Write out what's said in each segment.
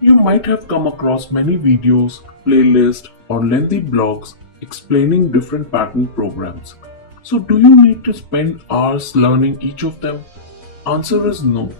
You might have come across many videos, playlists, or lengthy blogs explaining different pattern programs. So, do you need to spend hours learning each of them? Answer is no.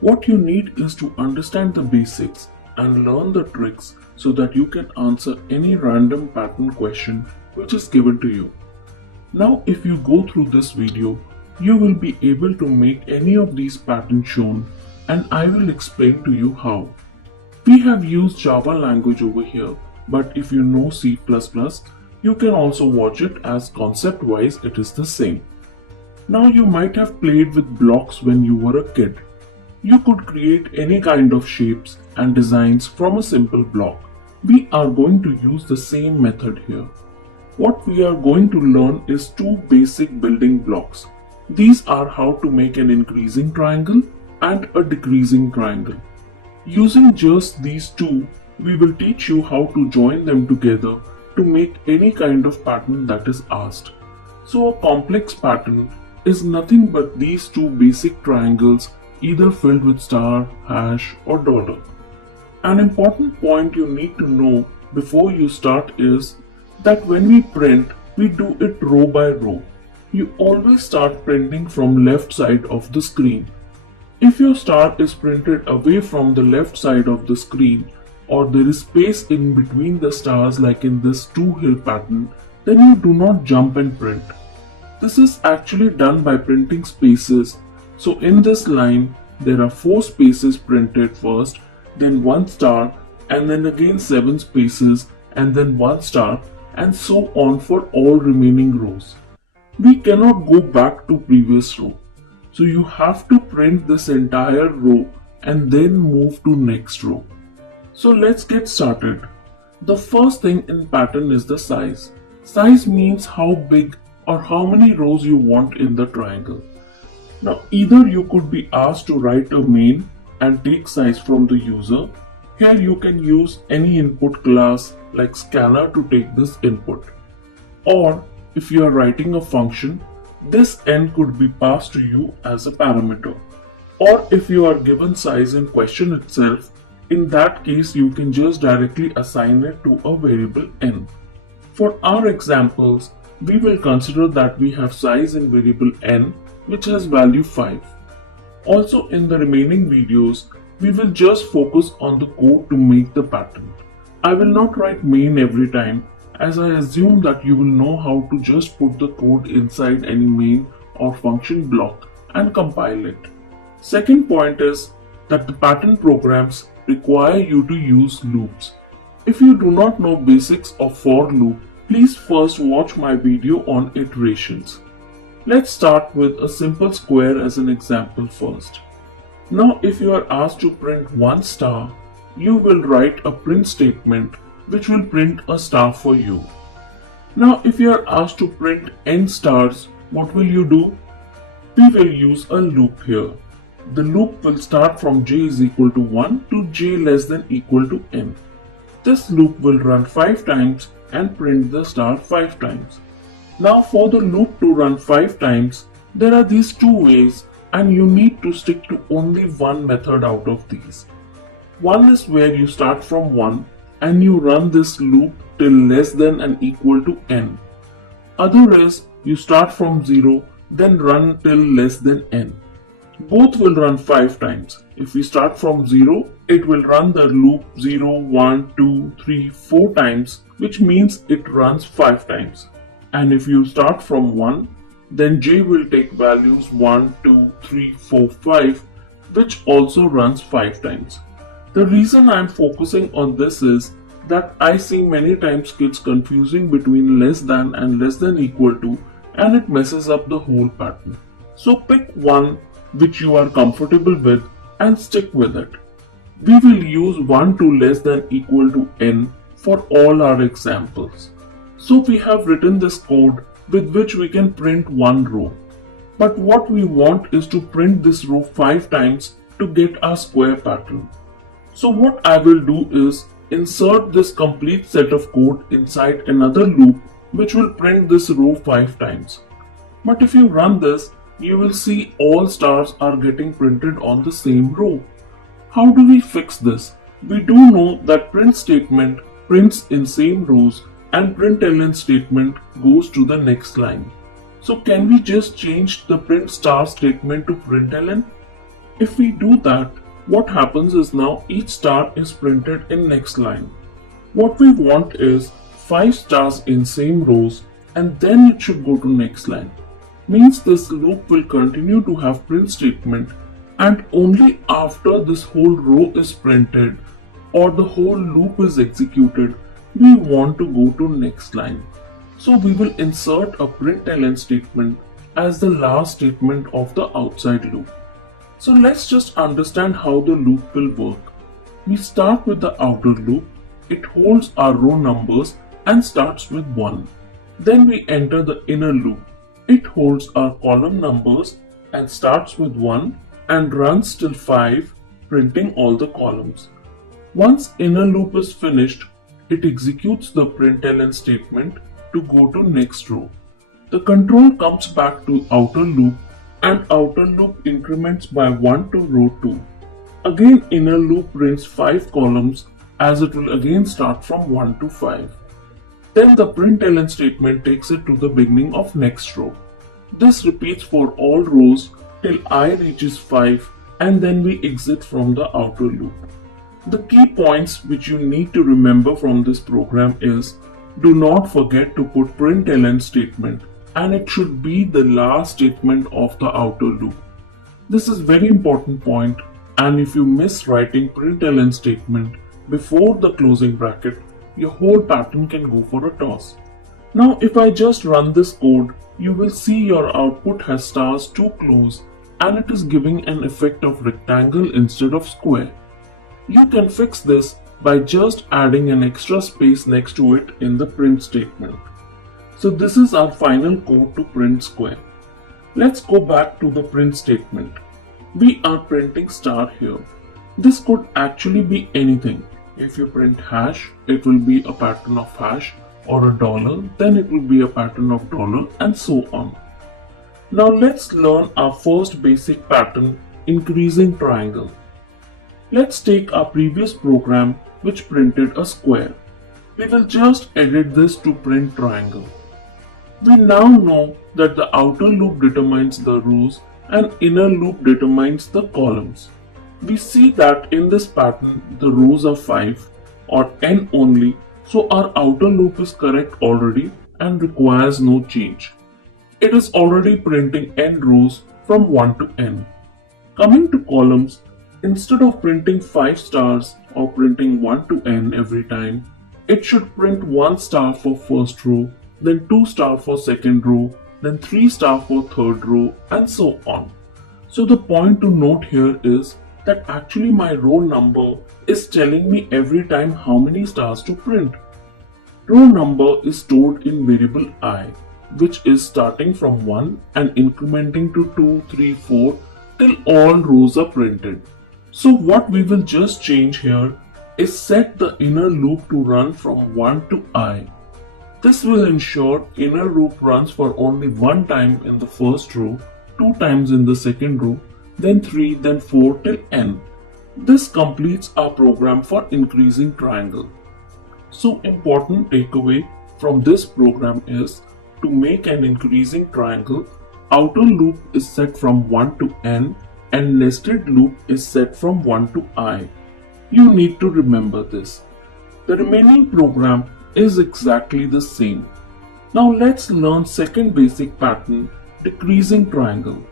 What you need is to understand the basics and learn the tricks so that you can answer any random pattern question which is given to you. Now, if you go through this video, you will be able to make any of these patterns shown, and I will explain to you how. We have used Java language over here, but if you know C++, you can also watch it as concept-wise it is the same. Now you might have played with blocks when you were a kid. You could create any kind of shapes and designs from a simple block. We are going to use the same method here. What we are going to learn is two basic building blocks. These are how to make an increasing triangle and a decreasing triangle. Using just these two, we will teach you how to join them together to make any kind of pattern that is asked. So a complex pattern is nothing but these two basic triangles either filled with star, hash or dollar. An important point you need to know before you start is that when we print, we do it row by row. You always start printing from left side of the screen. If your star is printed away from the left side of the screen, or there is space in between the stars like in this two-hill pattern, then you do not jump and print. This is actually done by printing spaces. So in this line, there are 4 spaces printed first, then 1 star, and then again 7 spaces, and then 1 star, and so on for all remaining rows. We cannot go back to previous row. So you have to print this entire row and then move to next row. So let's get started. The first thing in pattern is the size. Size means how big or how many rows you want in the triangle. Now either you could be asked to write a main and take size from the user. Here you can use any input class like scanner to take this input. Or if you are writing a function, this n could be passed to you as a parameter. Or if you are given size in question itself, in that case you can just directly assign it to a variable n. For our examples, we will consider that we have size in variable n which has value 5. Also in the remaining videos, we will just focus on the code to make the pattern. I will not write main every time, as I assume that you will know how to just put the code inside any main or function block and compile it. Second point is that the pattern programs require you to use loops. If you do not know basics of for loop, please first watch my video on iterations. Let's start with a simple square as an example first. Now if you are asked to print 1 star, you will write a print statement which will print a star for you. Now if you are asked to print n stars, what will you do? We will use a loop here. The loop will start from j is equal to 1 to j less than equal to n. This loop will run 5 times and print the star 5 times. Now for the loop to run 5 times, there are these 2 ways and you need to stick to only one method out of these. One is where you start from 1 and you run this loop till less than and equal to n. Other is you start from 0 then run till less than n. Both will run 5 times. If we start from 0, it will run the loop 0, 1, 2, 3, 4 times, which means it runs 5 times. And if you start from 1, then j will take values 1, 2, 3, 4, 5, which also runs 5 times. The reason I am focusing on this is that I see many times kids confusing between less than and less than equal to, and it messes up the whole pattern. So pick one which you are comfortable with and stick with it. We will use 1 to less than equal to n for all our examples. So we have written this code with which we can print one row. But what we want is to print this row 5 times to get our square pattern. So what I will do is insert this complete set of code inside another loop which will print this row 5 times. But if you run this, you will see all stars are getting printed on the same row. How do we fix this? We do know that print statement prints in same rows and println statement goes to the next line. So can we just change the print star statement to println? If we do that, what happens is now each star is printed in next line. What we want is 5 stars in same rows and then it should go to next line. Means this loop will continue to have print statement and only after this whole row is printed or the whole loop is executed, we want to go to next line. So we will insert a println statement as the last statement of the outside loop. So let's just understand how the loop will work. We start with the outer loop. It holds our row numbers and starts with 1. Then we enter the inner loop. It holds our column numbers and starts with 1 and runs till 5, printing all the columns. Once inner loop is finished, it executes the println statement to go to next row. The control comes back to outer loop and outer loop increments by 1 to row 2. Again inner loop prints 5 columns as it will again start from 1 to 5. Then the println statement takes it to the beginning of next row. This repeats for all rows till I reaches 5 and then we exit from the outer loop. The key points which you need to remember from this program is do not forget to put println statement and it should be the last statement of the outer loop. This is very important point and if you miss writing println statement before the closing bracket, your whole pattern can go for a toss. Now if I just run this code, you will see your output has stars too close and it is giving an effect of rectangle instead of square. You can fix this by just adding an extra space next to it in the print statement. So this is our final code to print square. Let's go back to the print statement. We are printing star here. This could actually be anything. If you print hash, it will be a pattern of hash, or a dollar, then it will be a pattern of dollar, and so on. Now let's learn our first basic pattern, increasing triangle. Let's take our previous program which printed a square. We will just edit this to print triangle. We now know that the outer loop determines the rows and inner loop determines the columns. We see that in this pattern the rows are 5 or n only, so our outer loop is correct already and requires no change. It is already printing n rows from 1 to n. Coming to columns, instead of printing 5 stars or printing 1 to n every time, it should print 1 star for first row, then 2 star for second row, then 3 star for third row, and so on. So the point to note here is that actually my row number is telling me every time how many stars to print. Row number is stored in variable I, which is starting from 1 and incrementing to 2, 3, 4 till all rows are printed. So what we will just change here is set the inner loop to run from 1 to I. This will ensure inner loop runs for only 1 time in the first row, 2 times in the second row, then 3, then 4 till n. This completes our program for increasing triangle. So important takeaway from this program is to make an increasing triangle, outer loop is set from 1 to n and nested loop is set from 1 to I. You need to remember this. The remaining program is exactly the same. Now let's learn second basic pattern, decreasing triangle.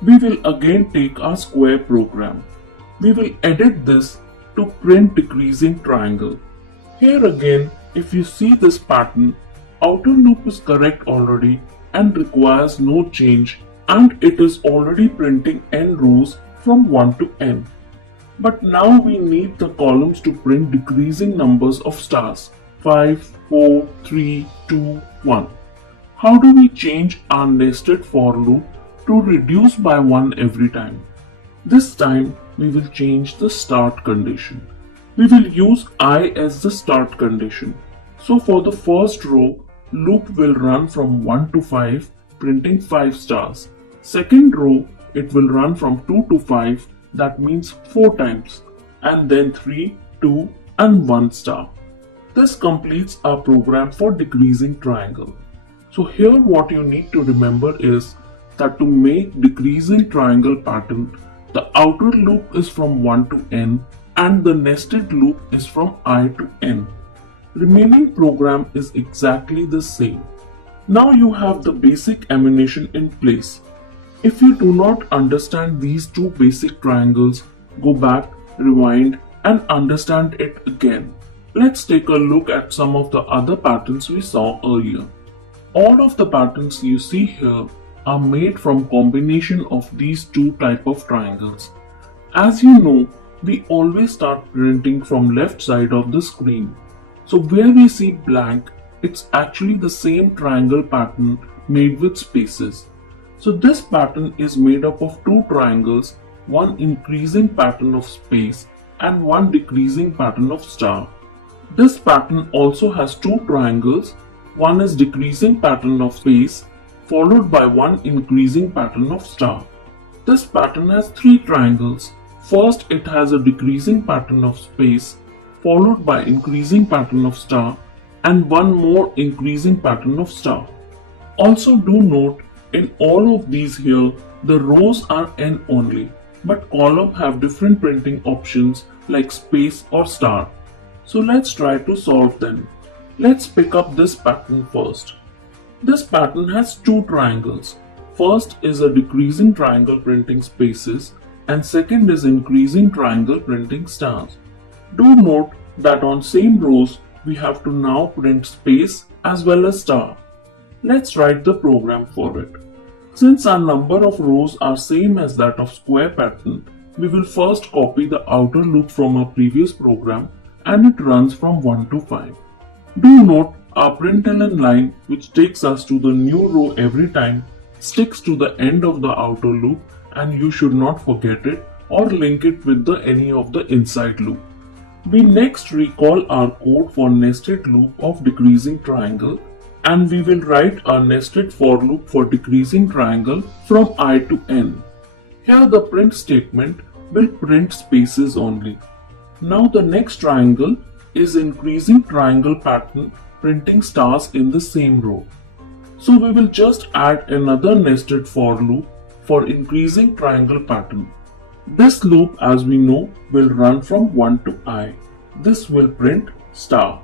We will again take our square program. We will edit this to print decreasing triangle. Here again, if you see this pattern, outer loop is correct already and requires no change, and it is already printing n rows from 1 to n. But now we need the columns to print decreasing numbers of stars, 5, 4, 3, 2, 1. How do we change our nested for loop to reduce by 1 every time? This time we will change the start condition. We will use I as the start condition. So for the first row, loop will run from 1 to 5, printing 5 stars. Second row, it will run from 2 to 5, that means 4 times, and then 3, 2 and 1 star. This completes our program for decreasing triangle. So here what you need to remember is that to make decreasing triangle pattern, the outer loop is from 1 to n and the nested loop is from I to n. Remaining program is exactly the same. Now you have the basic animation in place. If you do not understand these two basic triangles, go back, rewind and understand it again. Let's take a look at some of the other patterns we saw earlier. All of the patterns you see here are made from combination of these two type of triangles. As you know, we always start printing from left side of the screen. So where we see blank, it's actually the same triangle pattern made with spaces. So this pattern is made up of two triangles, one increasing pattern of space and one decreasing pattern of star. This pattern also has two triangles, one is decreasing pattern of space followed by one increasing pattern of star. This pattern has three triangles. First it has a decreasing pattern of space followed by increasing pattern of star and one more increasing pattern of star. Also do note in all of these here the rows are n only, but column have different printing options like space or star. So let's try to solve them. Let's pick up this pattern first. This pattern has two triangles. First is a decreasing triangle printing spaces and second is increasing triangle printing stars. Do note that on same rows we have to now print space as well as star. Let's write the program for it. Since our number of rows are same as that of square pattern, we will first copy the outer loop from our previous program and it runs from 1 to 5. Do note our println line, which takes us to the new row every time, sticks to the end of the outer loop and you should not forget it or link it with any of the inside loop. We next recall our code for nested loop of decreasing triangle and we will write our nested for loop for decreasing triangle from I to n. Here the print statement will print spaces only. Now the next triangle is increasing triangle pattern printing stars in the same row. So we will just add another nested for loop for increasing triangle pattern. This loop, as we know, will run from 1 to I. This will print star.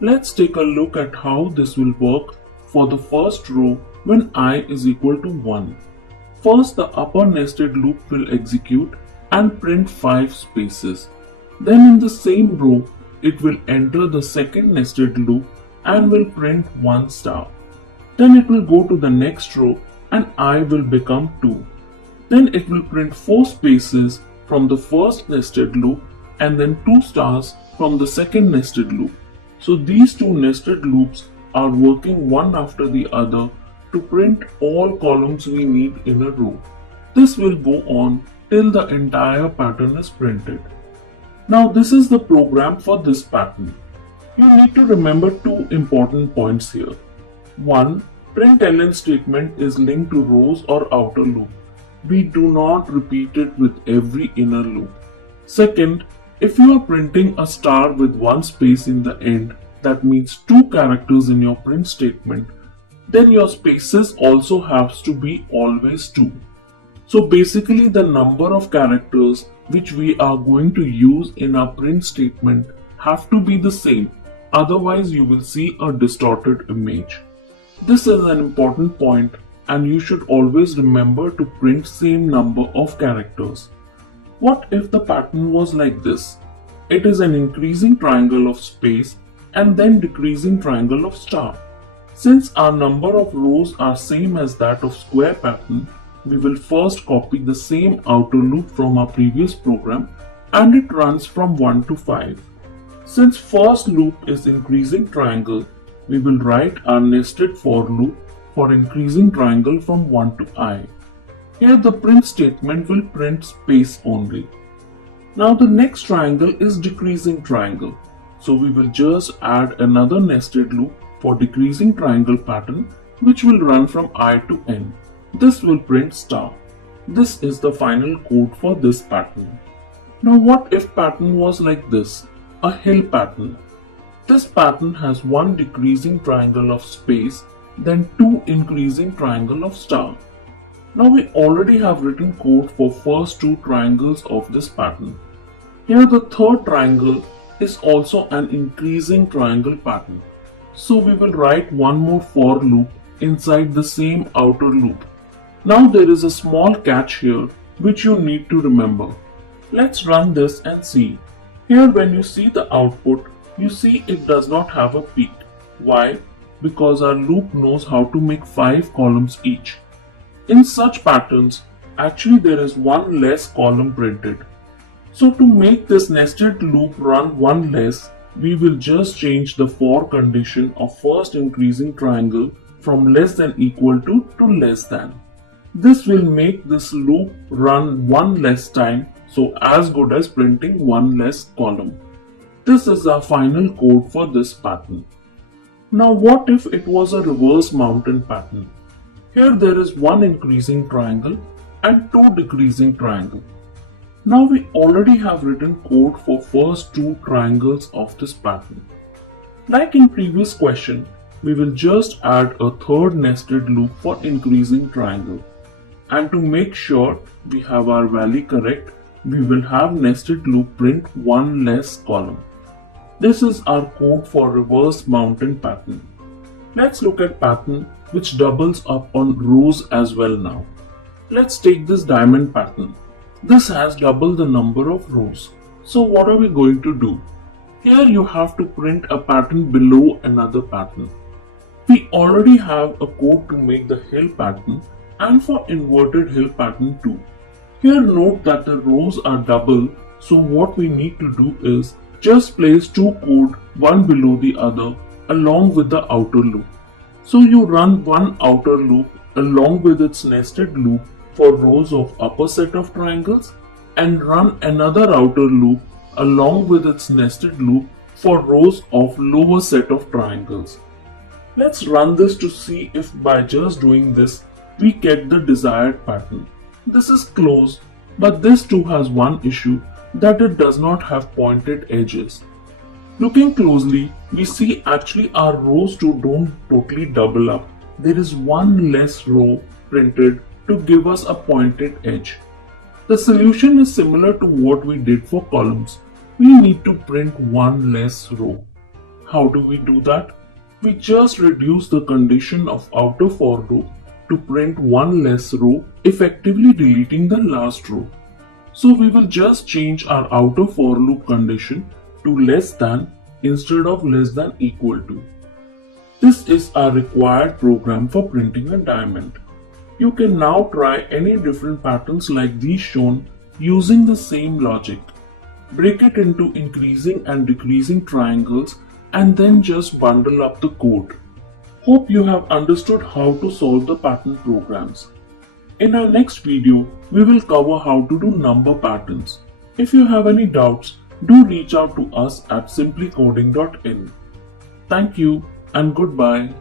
Let's take a look at how this will work for the first row when I is equal to 1. First, the upper nested loop will execute and print 5 spaces. Then in the same row, it will enter the second nested loop and will print 1 star. Then it will go to the next row and I will become 2. Then it will print 4 spaces from the first nested loop and then 2 stars from the second nested loop. So these two nested loops are working one after the other to print all columns we need in a row. This will go on till the entire pattern is printed. Now this is the program for this pattern. You need to remember two important points here. One, println statement is linked to rows or outer loop. We do not repeat it with every inner loop. Second, if you are printing a star with one space in the end, that means 2 characters in your print statement, then your spaces also has to be always 2. So basically the number of characters which we are going to use in our print statement have to be the same, otherwise you will see a distorted image. This is an important point and you should always remember to print same number of characters. What if the pattern was like this? It is an increasing triangle of space and then decreasing triangle of star. Since our number of rows are same as that of square pattern, we will first copy the same outer loop from our previous program and it runs from 1 to 5. Since first loop is increasing triangle, we will write our nested for loop for increasing triangle from 1 to I. Here the print statement will print space only. Now the next triangle is decreasing triangle. So we will just add another nested loop for decreasing triangle pattern which will run from I to n. This will print star. This is the final code for this pattern. Now what if pattern was like this? A hill pattern. This pattern has one decreasing triangle of space, then two increasing triangle of star. Now we already have written code for first two triangles of this pattern. Here the third triangle is also an increasing triangle pattern. So we will write one more for loop inside the same outer loop. Now there is a small catch here which you need to remember. Let's run this and see. Here when you see the output, you see it does not have a peak. Why? Because our loop knows how to make 5 columns each. In such patterns, actually there is one less column printed. So to make this nested loop run one less, we will just change the for condition of first increasing triangle from less than equal to less than. This will make this loop run one less time, so as good as printing one less column. This is our final code for this pattern. Now what if it was a reverse mountain pattern? Here there is one increasing triangle and two decreasing triangle. Now we already have written code for first two triangles of this pattern. Like in previous question, we will just add a third nested loop for increasing triangle. And to make sure we have our value correct, we will have nested loop print one less column. This is our code for reverse mountain pattern. Let's look at pattern which doubles up on rows as well now. Let's take this diamond pattern. This has double the number of rows. So what are we going to do? Here you have to print a pattern below another pattern. We already have a code to make the hill pattern and for inverted hill pattern too. Here note that the rows are double, so what we need to do is just place two code one below the other along with the outer loop. So you run one outer loop along with its nested loop for rows of upper set of triangles and run another outer loop along with its nested loop for rows of lower set of triangles. Let's run this to see if by just doing this we get the desired pattern. This is close, but this too has one issue, that it does not have pointed edges. Looking closely, we see actually our rows too don't totally double up. There is one less row printed to give us a pointed edge. The solution is similar to what we did for columns. We need to print one less row. How do we do that? We just reduce the condition of outer for loop to print one less row, effectively deleting the last row. So we will just change our outer for loop condition to less than instead of less than equal to. This is our required program for printing a diamond. You can now try any different patterns like these shown using the same logic. Break it into increasing and decreasing triangles and then just bundle up the code. Hope you have understood how to solve the pattern programs. In our next video, we will cover how to do number patterns. If you have any doubts, do reach out to us at simplycoding.in. Thank you and goodbye.